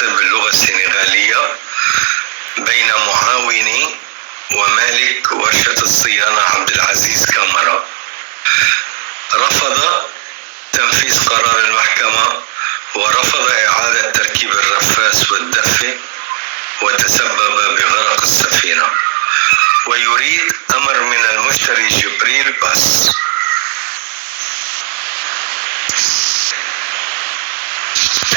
باللغة السنغالية بين معاوني ومالك ورشة الصيانة عبد العزيز كامرا. رفض تنفيذ قرار المحكمة ورفض إعادة تركيب الرفاس والدفء وتسبب بغرق السفينة، ويريد أمر من المشتري جبريل باس.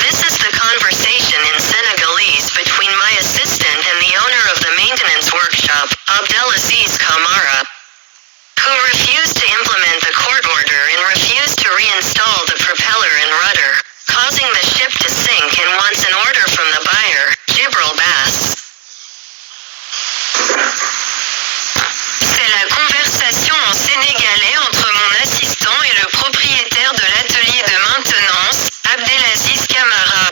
This is the conversation in Senegalese between my assistant and the owner of the maintenance workshop, Abdelaziz Kamara, who refused to implement the court order and refused to reinstall the propeller and rudder, causing the ship to sink, and wants an order from the buyer, Jibril Bass. C'est la conversation en sénégalais entre mon assistant et le propriétaire de l'atelier de maintenance, Abdelaziz Kamara,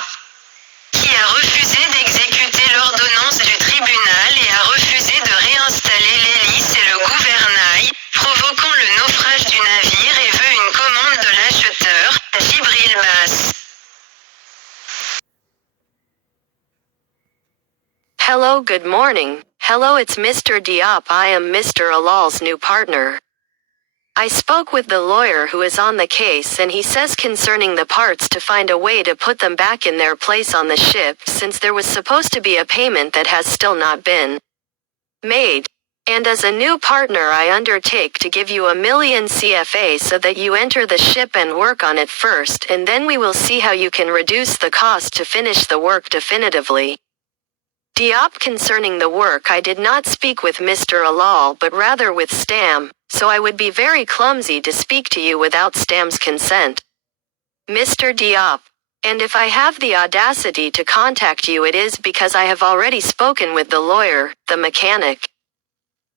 qui a refusé d'exécuter l'ordonnance du tribunal et a refusé de réinstaller l'hélice et le gouvernail, provoquant le naufrage du navire, et veut une commande de l'acheteur, Jibril Bass. Hello, good morning. Hello, it's Mr. Diop. I am Mr. Alal's new partner. I spoke with the lawyer who is on the case, and he says concerning the parts to find a way to put them back in their place on the ship, since there was supposed to be a payment that has still not been made. And as a new partner, I undertake to give you 1 million CFA so that you enter the ship and work on it first, and then we will see how you can reduce the cost to finish the work definitively. Diop, concerning the work, I did not speak with Mr. Alal but rather with Stam, so I would be very clumsy to speak to you without Stam's consent. Mr. Diop. And if I have the audacity to contact you, it is because I have already spoken with the lawyer, the mechanic.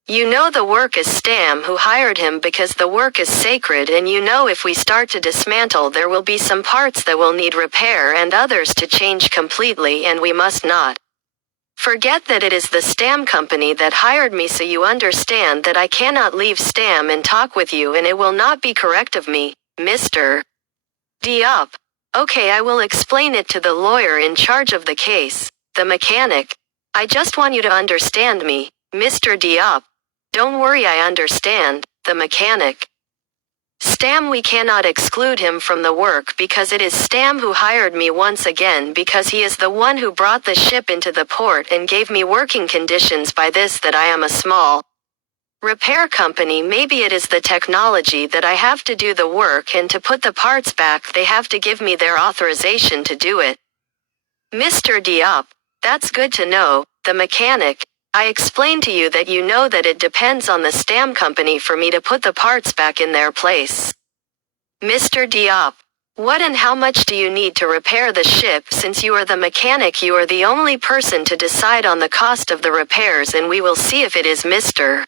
You know the work is Stam who hired him because the work is sacred, and you know if we start to dismantle there will be some parts that will need repair and others to change completely, and we must not forget that it is the Stam company that hired me, so you understand that I cannot leave Stam and talk with you, and it will not be correct of me, Mr. Diop. Okay, I will explain it to the lawyer in charge of the case, the mechanic. I just want you to understand me, Mr. Diop. Don't worry, I understand, the mechanic. Stam, we cannot exclude him from the work because it is Stam who hired me once again, because he is the one who brought the ship into the port and gave me working conditions. By this that I am a small repair company, maybe it is the technology that I have to do the work, and to put the parts back they have to give me their authorization to do it. Mr. Diop, that's good to know, the mechanic. I explained to you that you know that it depends on the Stam company for me to put the parts back in their place. Mr. Diop, what and how much do you need to repair the ship? Since you are the mechanic, you are the only person to decide on the cost of the repairs, and we will see if it is Mr.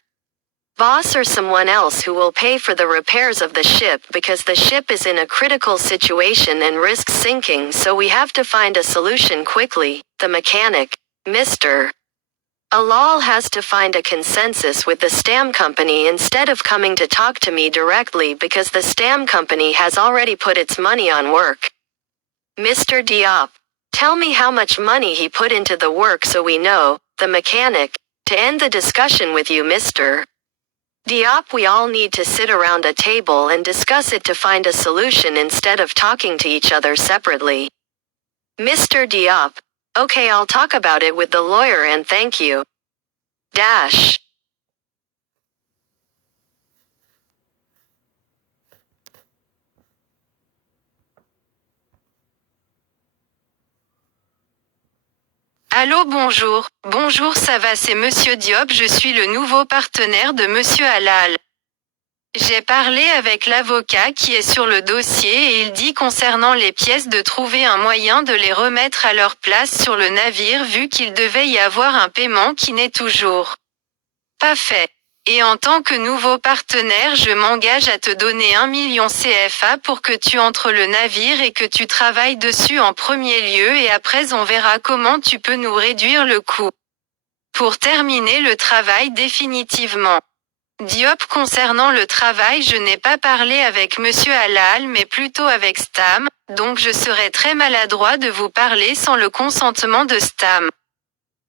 Boss or someone else who will pay for the repairs of the ship, because the ship is in a critical situation and risks sinking, so we have to find a solution quickly. The mechanic, Mr. Alal, has to find a consensus with the Stam company instead of coming to talk to me directly, because the Stam company has already put its money on work. Mr. Diop, tell me how much money he put into the work so we know, the mechanic. To end the discussion with you, Mr. Diop, we all need to sit around a table and discuss it to find a solution instead of talking to each other separately. Mr. Diop, okay, I'll talk about it with the lawyer, and thank you. Dash. Allô, bonjour. Bonjour, ça va, c'est Monsieur Diop, je suis le nouveau partenaire de Monsieur Alal. J'ai parlé avec l'avocat qui est sur le dossier, et il dit concernant les pièces de trouver un moyen de les remettre à leur place sur le navire, vu qu'il devait y avoir un paiement qui n'est toujours pas fait. Et en tant que nouveau partenaire, je m'engage à te donner 1 million CFA pour que tu entres le navire et que tu travailles dessus en premier lieu, et après on verra comment tu peux nous réduire le coût. Pour terminer le travail définitivement. Diop, concernant le travail, je n'ai pas parlé avec Monsieur Halal mais plutôt avec Stam, donc je serais très maladroit de vous parler sans le consentement de Stam.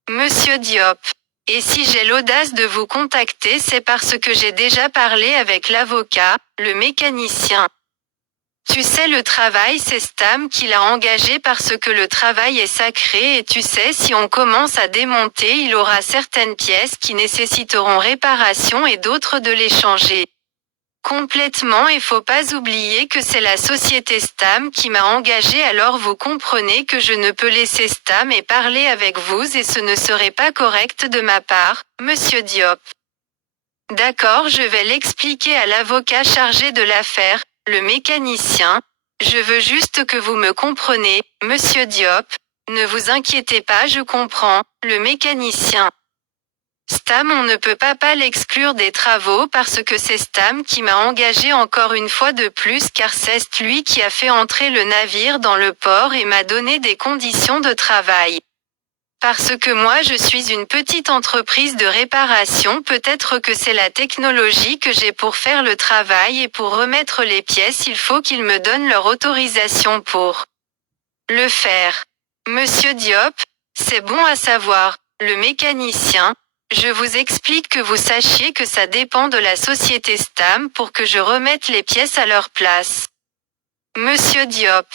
Monsieur Diop. Et si j'ai l'audace de vous contacter, c'est parce que j'ai déjà parlé avec l'avocat, le mécanicien. Tu sais, le travail, c'est Stam qui l'a engagé parce que le travail est sacré et tu sais, si on commence à démonter, il aura certaines pièces qui nécessiteront réparation et d'autres de les changer. Complètement, et faut pas oublier que c'est la société Stam qui m'a engagé, alors vous comprenez que je ne peux laisser Stam et parler avec vous et ce ne serait pas correct de ma part, Monsieur Diop. D'accord, je vais l'expliquer à l'avocat chargé de l'affaire, le mécanicien. Je veux juste que vous me compreniez, Monsieur Diop. Ne vous inquiétez pas, je comprends, le mécanicien. Stam, on ne peut pas l'exclure des travaux parce que c'est Stam qui m'a engagé encore une fois de plus, car c'est lui qui a fait entrer le navire dans le port et m'a donné des conditions de travail. Parce que moi je suis une petite entreprise de réparation, peut-être que c'est la technologie que j'ai pour faire le travail et pour remettre les pièces, il faut qu'ils me donnent leur autorisation pour le faire. Monsieur Diop, c'est bon à savoir, le mécanicien. Je vous explique que vous sachiez que ça dépend de la société Stam pour que je remette les pièces à leur place. Monsieur Diop.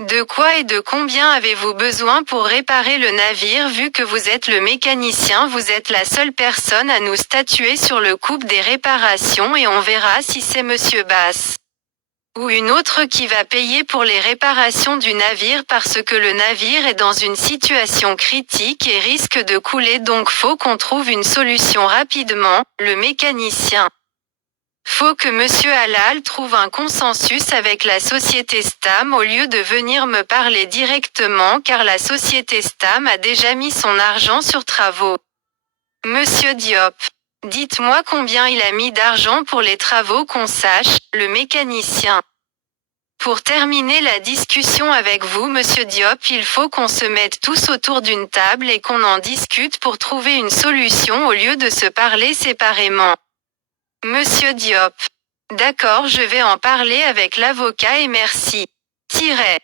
De quoi et de combien avez-vous besoin pour réparer le navire? Vu que vous êtes le mécanicien, vous êtes la seule personne à nous statuer sur le coût des réparations et on verra si c'est Monsieur Bass ou une autre qui va payer pour les réparations du navire parce que le navire est dans une situation critique et risque de couler, donc faut qu'on trouve une solution rapidement, le mécanicien. Faut que Monsieur Halal trouve un consensus avec la société Stam au lieu de venir me parler directement, car la société Stam a déjà mis son argent sur travaux. Monsieur Diop. Dites-moi combien il a mis d'argent pour les travaux qu'on sache, le mécanicien. Pour terminer la discussion avec vous, Monsieur Diop, il faut qu'on se mette tous autour d'une table et qu'on en discute pour trouver une solution au lieu de se parler séparément. Monsieur Diop. D'accord, je vais en parler avec l'avocat et merci. Tiret.